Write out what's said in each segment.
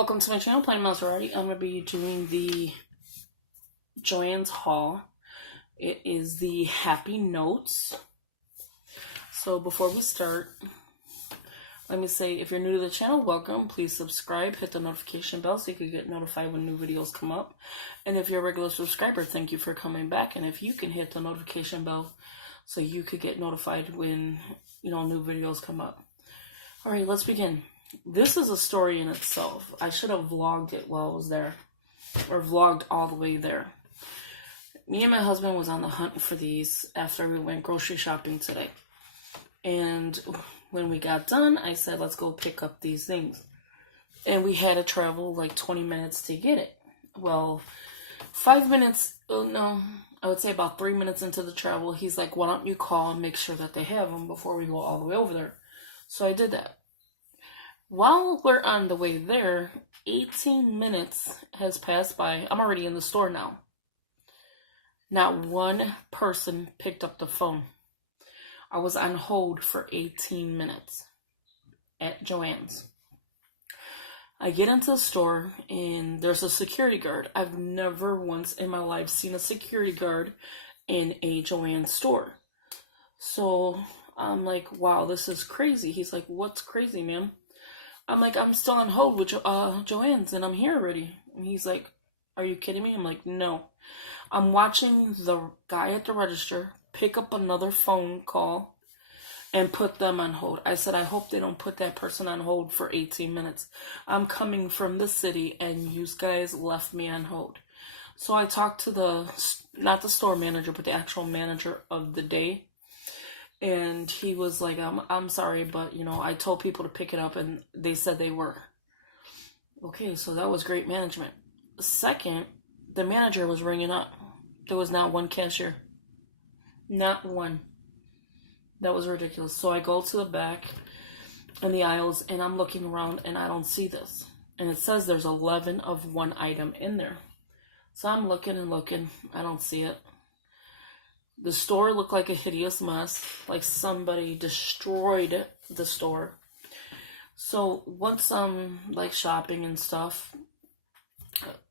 Welcome to my channel, Planningwithmonserrate. I'm going to be doing the Joann's haul. It is the Happy Notes. So before we start, let me say, if you're new to the channel, welcome. Please subscribe, hit the notification bell so you can get notified when new videos come up. And if you're a regular subscriber, thank you for coming back. And if you can hit the notification bell so you could get notified when, new videos come up. All right, let's begin. This is a story in itself. I should have vlogged it while I was there, or vlogged all the way there. Me and my husband was on the hunt for these after we went grocery shopping today. And when we got done, I said, let's go pick up these things. And we had to travel like 20 minutes to get it. Well, 5 minutes, I would say about 3 minutes into the travel, he's like, why don't you call and make sure that they have them before we go all the way over there? So I did that. While we're on the way there, 18 minutes has passed by. I'm already in the store now. Not one person picked up the phone. I was on hold for 18 minutes at Joann's. I get into the store and there's a security guard. I've never once in my life seen a security guard in a Joann's store. So I'm like, wow, this is crazy. He's like, what's crazy, ma'am? I'm like, I'm still on hold with Joann's and I'm here already. And he's like, are you kidding me? I'm like, no. I'm watching the guy at the register pick up another phone call and put them on hold. I said, I hope they don't put that person on hold for 18 minutes. I'm coming from the city and you guys left me on hold. So I talked to not the store manager, but the actual manager of the day. And he was like, I'm sorry, but, I told people to pick it up and they said they were. Okay, so that was great management. Second, the manager was ringing up. There was not one cashier. Not one. That was ridiculous. So I go to the back in the aisles and I'm looking around and I don't see this. And it says there's 11 of one item in there. So I'm looking and looking. I don't see it. The store looked like a hideous mess, like somebody destroyed the store. So once I'm shopping and stuff,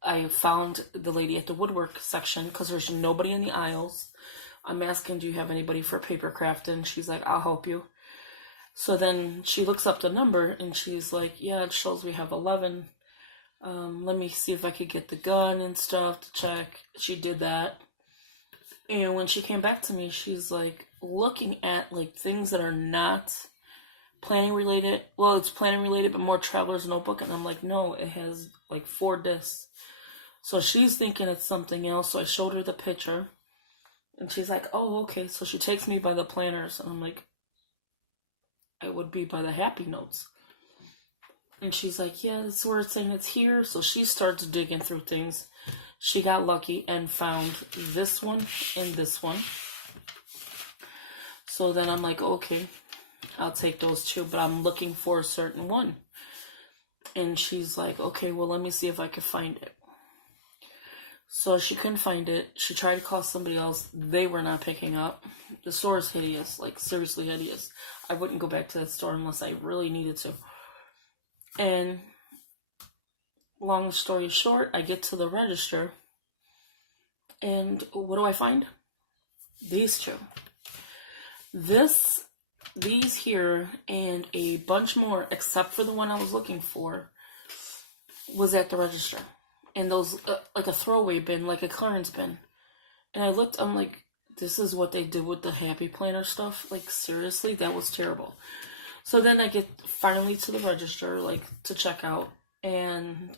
I found the lady at the woodwork section because there's nobody in the aisles. I'm asking, do you have anybody for paper crafting? She's like, I'll help you. So then she looks up the number and she's like, yeah, it shows we have 11. Let me see if I could get the gun and stuff to check. She did that. And when she came back to me, she's like looking at things that are not planning related. Well, it's planning related, but more Traveler's Notebook. And I'm like, no, it has 4 discs. So she's thinking it's something else. So I showed her the picture and she's like, oh, okay. So she takes me by the planners and I'm like, I would be by the Happy Notes. And she's like, yeah, that's where it's saying it's here. So she starts digging through things. She got lucky and found this one and this one. So then I'm like, okay, I'll take those two, but I'm looking for a certain one. And she's like, okay, well, let me see if I can find it. So she couldn't find it. She tried to call somebody else. They were not picking up. The store is hideous, seriously hideous. I wouldn't go back to that store unless I really needed to. And long story short, I get to the register, and what do I find? These two. These here, and a bunch more, except for the one I was looking for, was at the register. And those, like a throwaway bin, like a clearance bin. And I looked, I'm like, this is what they did with the Happy Planner stuff? Seriously, that was terrible. So then I get finally to the register, to check out, and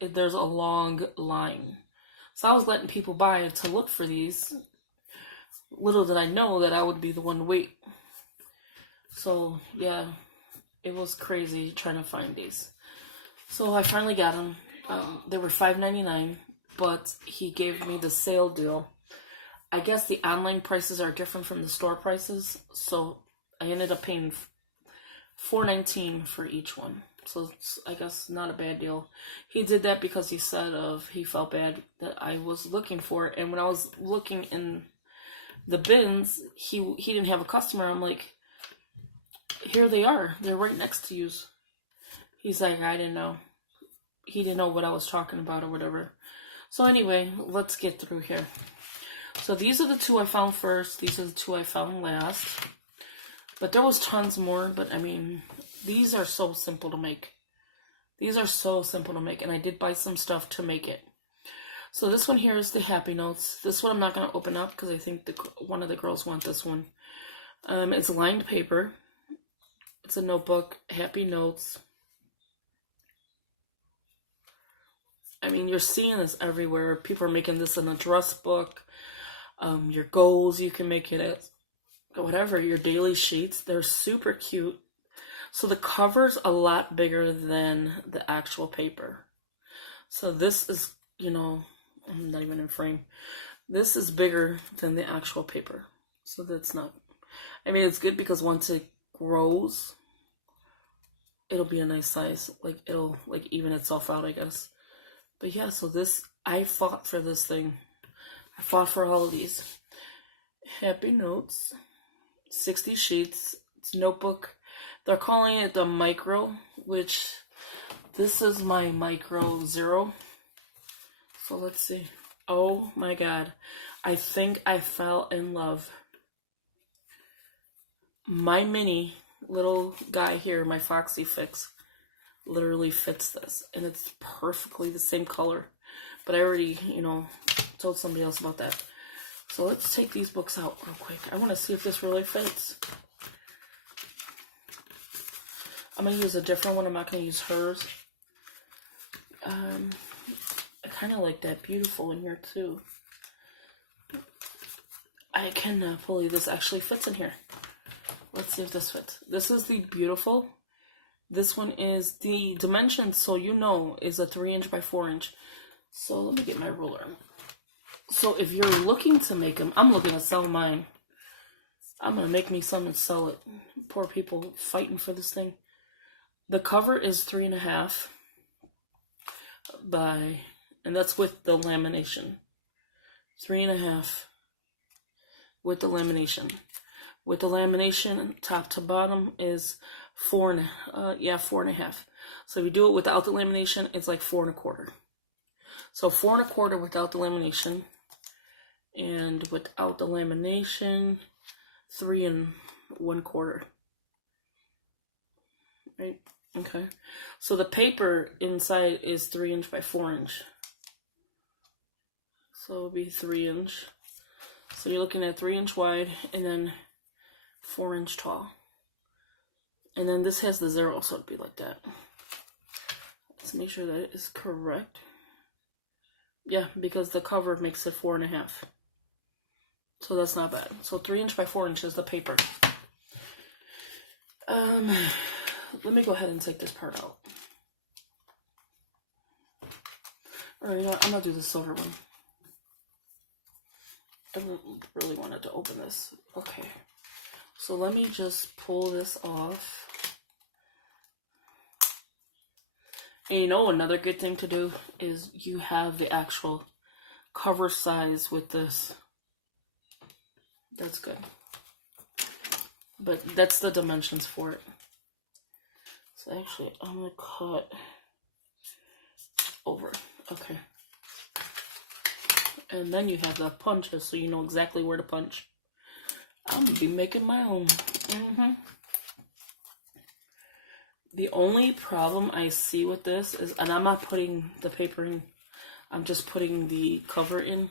there's a long line. So I was letting people by to look for these. Little did I know that I would be the one to wait. So, yeah, it was crazy trying to find these. So I finally got them. They were $5.99, but he gave me the sale deal. I guess the online prices are different from the store prices, so I ended up paying $4.19 for each one. So it's, I guess, not a bad deal. He did that because he said he felt bad that I was looking for it. And when I was looking in the bins, he didn't have a customer. I'm like, here they are. They're right next to you. He's like, I didn't know. he didn't know what I was talking about or whatever. So anyway, let's get through here. So these are the two I found first. These are the two I found last. But there was tons more. But I mean, these are so simple to make. These are so simple to make. And I did buy some stuff to make it. So this one here is the Happy Notes. This one I'm not going to open up because I think one of the girls want this one. It's lined paper. It's a notebook. Happy Notes. I mean, you're seeing this everywhere. People are making this an address book. Your goals, you can make it as whatever. Your daily sheets. They're super cute. So the cover's a lot bigger than the actual paper. So this is, you know, I'm not even in frame. This is bigger than the actual paper. So that's not, I mean, it's good because once it grows, it'll be a nice size. Like, it'll, like, even itself out, I guess. But yeah, so this, I fought for this thing. I fought for all of these. Happy Notes. 60 sheets. It's notebook. They're calling it the micro, which this is my micro 0. So let's see. Oh my God. I think I fell in love. My mini little guy here, my Foxy Fix, literally fits this, and it's perfectly the same color. But I already, you know, told somebody else about that. So let's take these books out real quick. I want to see if this really fits. I'm going to use a different one. I'm not going to use hers. I kind of like that beautiful in here too. I can pull this actually fits in here. Let's see if this fits. This is the beautiful. This one is the dimensions, so you know, is a 3" by 4". So let me get my ruler. So if you're looking to make them, I'm looking to sell mine. I'm going to make me some and sell it. Poor people fighting for this thing. The cover is 3.5 by, and that's with the lamination. 3.5 with the lamination. With the lamination, top to bottom is 4.5. So if you do it without the lamination, it's like 4.25. So 4.25 without the lamination, and without the lamination, 3.25. Right? Okay. So the paper inside is 3" by 4". So it'll be 3". So you're looking at 3" wide and then 4" tall. And then this has the 0, so it'd be like that. Let's make sure that is correct. Yeah, because the cover makes it 4.5. So that's not bad. So 3" by 4" is the paper. Let me go ahead and take this part out. Or you know what? I'm gonna do the silver one. I really wanted to open this. Okay. So let me just pull this off. And you know, another good thing to do is you have the actual cover size with this. That's good. But that's the dimensions for it. So actually, I'm going to cut over. Okay. And then you have the punches, so you know exactly where to punch. I'm going to be making my own. The only problem I see with this is, and I'm not putting the paper in, I'm just putting the cover in,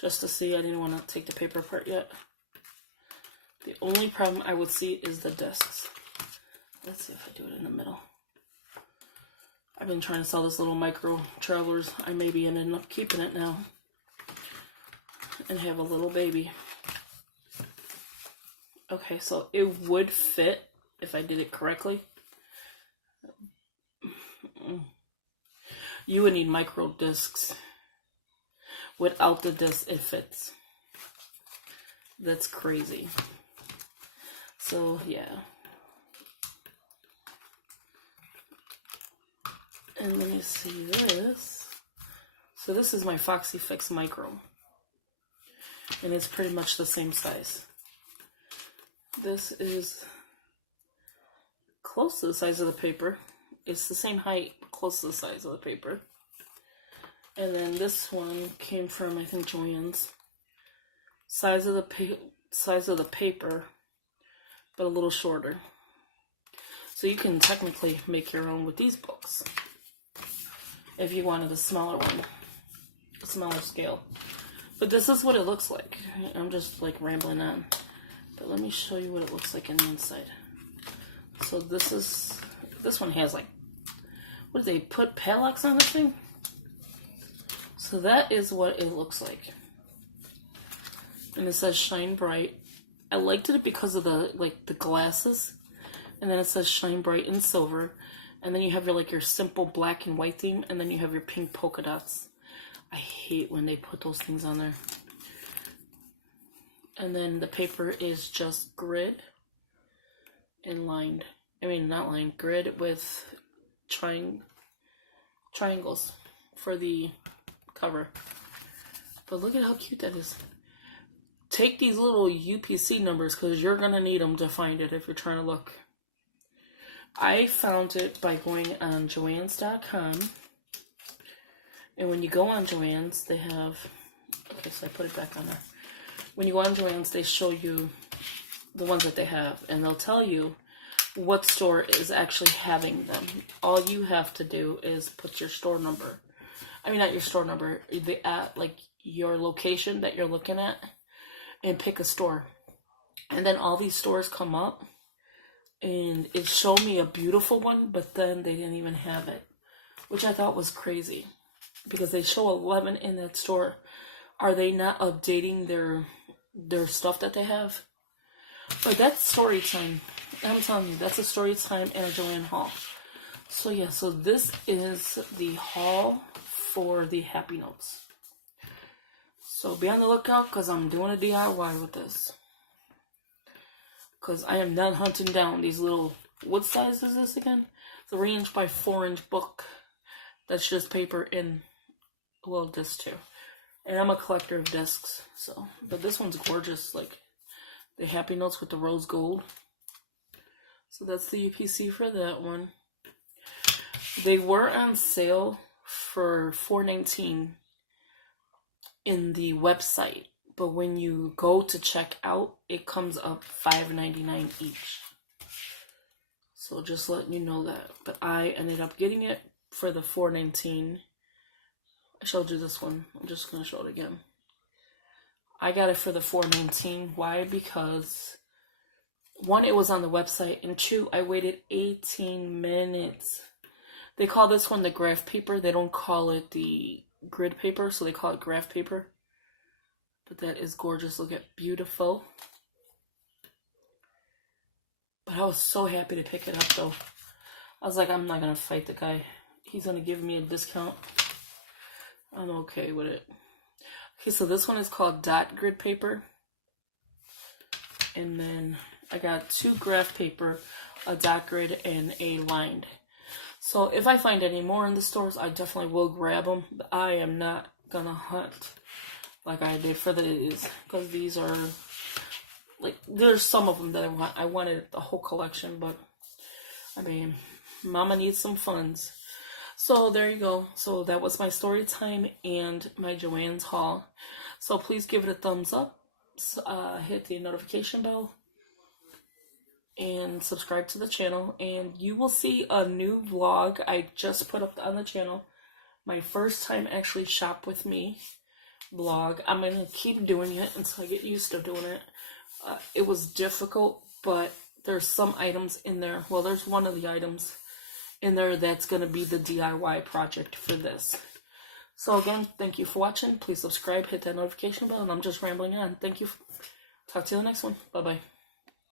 just to see. I didn't want to take the paper apart yet. The only problem I would see is the discs. Let's see if I do it in the middle. I've been trying to sell this little micro travelers. I may be ending up keeping it now and have a little baby. Okay, so it would fit if I did it correctly. You would need micro discs. Without the disc, it fits. That's crazy. So, yeah. And let me see this. So this is my Foxy Fix Micro. And it's pretty much the same size. This is close to the size of the paper. It's the same height, close to the size of the paper. And then this one came from, I think, Joann's. Size of the paper, but a little shorter. So you can technically make your own with these books if you wanted a smaller one, a smaller scale. But this is what it looks like. I'm just like rambling on. But let me show you what it looks like on the inside. So this one has like, what did they put padlocks on this thing? So that is what it looks like. And it says Shine Bright. I liked it because of the glasses. And then it says Shine Bright in silver. And then you have your simple black and white theme. And then you have your pink polka dots. I hate when they put those things on there. And then the paper is just grid and lined. I mean, not lined, grid with triangles for the cover. But look at how cute that is. Take these little UPC numbers because you're going to need them to find it if you're trying to look. I found it by going on Joann's.com. And when you go on Joann's, they have... Okay, so I put it back on there. When you go on Joann's, they show you the ones that they have. And they'll tell you what store is actually having them. All you have to do is put your store number. I mean, not your store number. Your location that you're looking at. And pick a store. And then all these stores come up. And it showed me a beautiful one. But then they didn't even have it. Which I thought was crazy. Because they show 11 in that store. Are they not updating their stuff that they have? But that's story time. I'm telling you, that's a story time and a Joann haul. So yeah, so this is the haul for the Happy Notes. So be on the lookout because I'm doing a DIY with this. Because I am not hunting down these little... What size is this again? 3-inch by 4-inch book. That's just paper in... Well, this too. And I'm a collector of discs, so. But this one's gorgeous, like the Happy Notes with the rose gold. So that's the UPC for that one. They were on sale for $4.19 in the website, but when you go to check out, it comes up $5.99 each. So just letting you know that. But I ended up getting it for the $4.19. I showed you this one. I'm just going to show it again. I got it for the $4.19. Why? Because, one, it was on the website, and two, I waited 18 minutes. They call this one the graph paper. They don't call it the grid paper, so they call it graph paper. But that is gorgeous. Look at beautiful. But I was so happy to pick it up, though. I was like, I'm not going to fight the guy. He's going to give me a discount. I'm okay with it. Okay, so this one is called dot grid paper. And then I got 2 graph paper, a dot grid, and a lined. So if I find any more in the stores, I definitely will grab them. But I am not going to hunt like I did for these. Because these are, like, there's some of them that I want. I wanted the whole collection, but, I mean, mama needs some funds. So there you go. So that was my story time and my Joann's haul. So please give it a thumbs up. Hit the notification bell. And subscribe to the channel. And you will see a new vlog I just put up on the channel. My first time actually shop with me vlog. I'm going to keep doing it until I get used to doing it. It was difficult, but there's some items in there. Well, there's one of the items in there that's going to be the DIY project for this. So again, thank you for watching. Please subscribe, hit that notification bell, and I'm just rambling on. Thank you. Talk to you in the next one. Bye-bye.